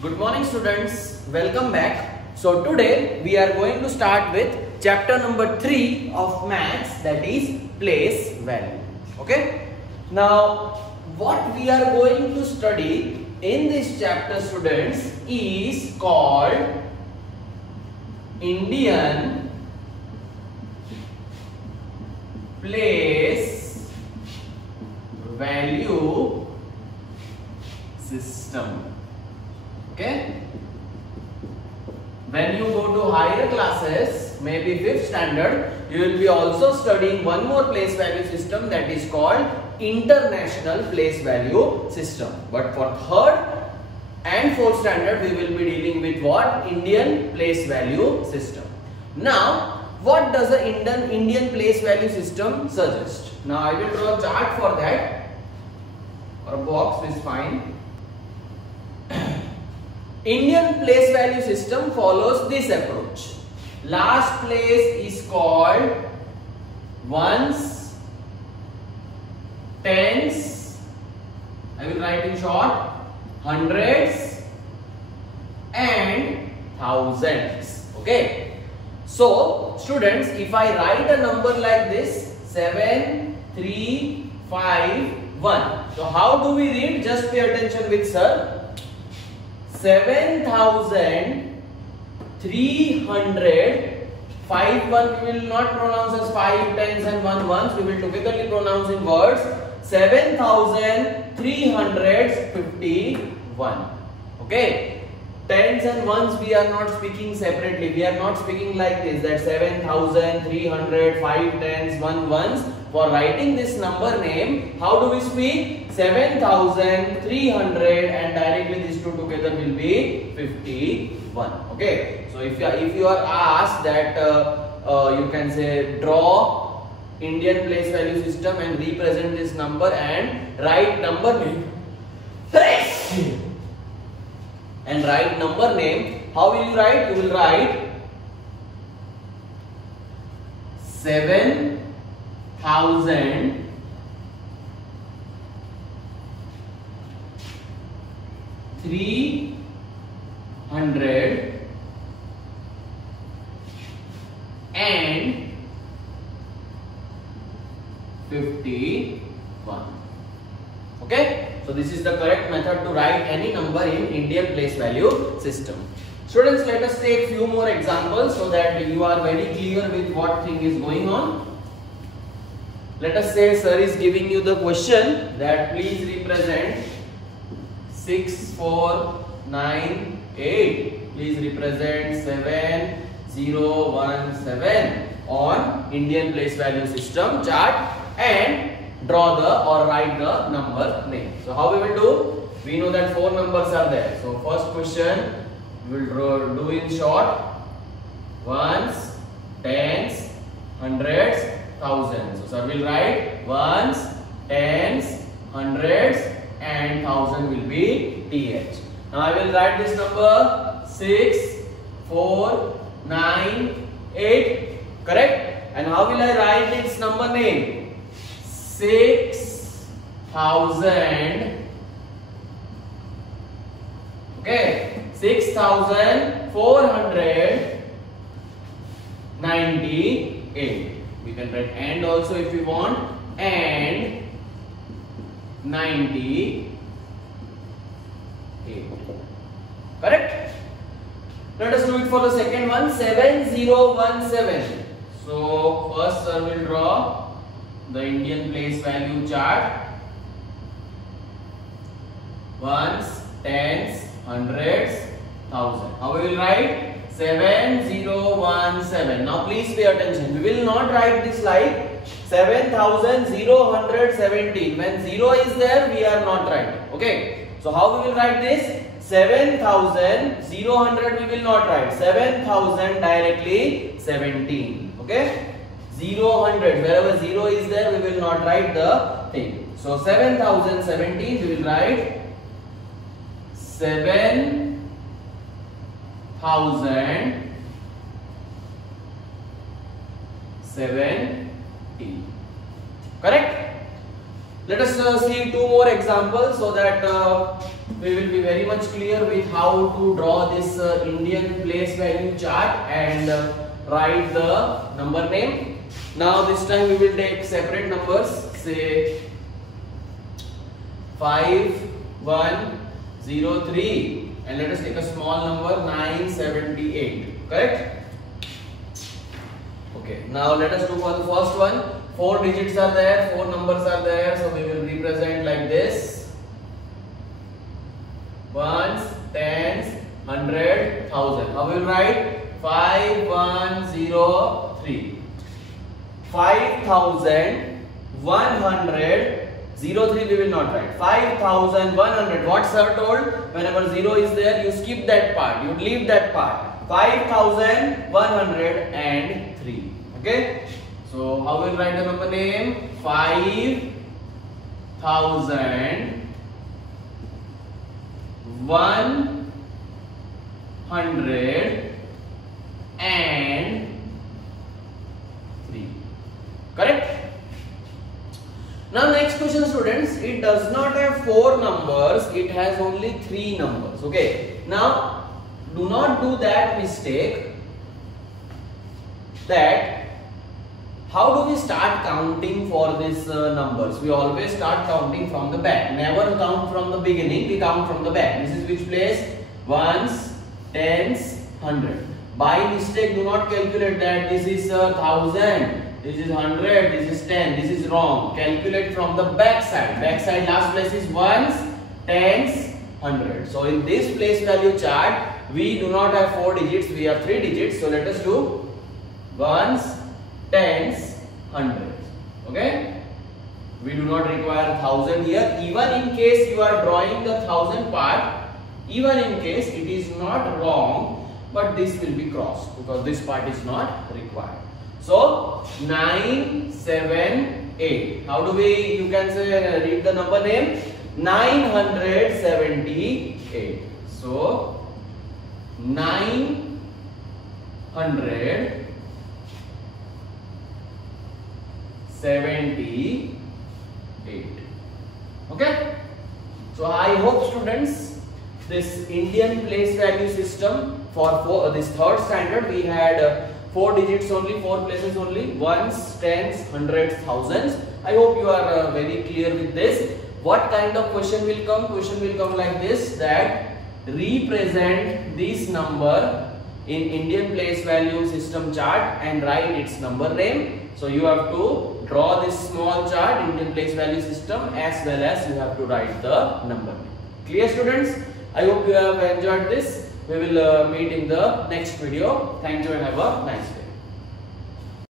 Good morning students, welcome back. So today we are going to start with chapter number 3 of maths, that is place value. Okay. Now what we are going to study in this chapter students is called Indian place value system. Okay. When you go to higher classes, maybe 5th standard, you will be also studying one more place value system, that is called international place value system. But for 3rd and 4th standard, we will be dealing with what? Indian place value system. Now, what does the Indian place value system suggest? Now, I will draw a chart for that, or a box is fine. Indian place value system follows this approach. Last place is called ones, tens, I will write in short, hundreds and thousands. Okay. So students, if I write a number like this 7, 3, 5, 1. So how do we read? Just pay attention with sir. 7,300, 5 1 we will not pronounce as 5 tens and 1 ones, we will togetherly pronounce in words 7,351. Okay, tens and ones we are not speaking separately, we are not speaking like this, that 7,300, 5 tens, 1 ones. For writing this number name, how do we speak? 7,300 and directly these two together will be 51. Okay. So if you are asked that you can say draw Indian place value system and represent this number and write number name and write number name, how will you write? You will write 7,000 300 and 51. Okay, so this is the correct method to write any number in Indian place value system. Students, let us take few more examples so that you are very clear with what thing is going on. Let us say sir is giving you the question that please represent 6498. Please represent 7017 on Indian place value system chart and draw the or write the number name. So how we will do? We know that 4 numbers are there. So first question we will do in short: ones, tens, hundreds, thousands. So sir will write ones, tens, hundreds and thousand will be th. Now I will write this number 6498. Correct? And how will I write its number name? 6,000. Okay, 6,498. We can write and also if you want, and 98. Correct? Let us do it for the second one, 7017. So first sir will draw the Indian place value chart. Ones, tens, hundreds, thousand. How we will write? 7017. Now please pay attention. We will not write this like 7,017. When 0 is there, we are not writing. Okay. So how we will write this? 7,000 we will not write. 7,000 directly 17. Okay. 100. Wherever 0 is there, we will not write the thing. So 7,017 we will write 7,070. Correct? Let us see 2 more examples so that we will be very much clear with how to draw this Indian place value chart and write the number name. Now this time we will take separate numbers, say 5103, and let us take a small number 978, correct? Okay, now let us do for the first one. 4 digits are there, 4 numbers are there, so we will represent like this: ones, tens, 100, 1000. How we will write? 5103. 5100. 03 we will not write. 5100. What sir told? Whenever 0 is there, you skip that part. You leave that part. 5103. Okay. So how will write the number name? 5103. Correct? Now next question, students. It does not have 4 numbers. It has only 3 numbers. Okay. Now do not do that mistake that how do we start counting for these numbers? We always start counting from the back. Never count from the beginning. We count from the back. This is which place? Ones, tens, 100. By mistake, do not calculate that this is 1000, this is 100, this is 10. This is wrong. Calculate from the back side. Back side last place is ones, tens, 100. So in this place value chart, we do not have 4 digits. We have 3 digits. So let us do ones, tens, 100. Okay, we do not require 1000 here. Even in case you are drawing the 1000 part, even in case it is not wrong, but this will be crossed because this part is not required. So 978. How do we, you can say, read the number name? 978. So 978. Okay, so I hope students this Indian place value system for this third standard we had 4 digits only, 4 places only, ones, tens, hundreds, thousands. I hope you are very clear with this. What kind of question will come? Question will come like this, that represent this number in Indian place value system chart and write its number name. So you have to draw this small chart, Indian place value system, as well as you have to write the number name. Clear, students? I hope you have enjoyed this. We will meet in the next video. Thank you and have a nice day.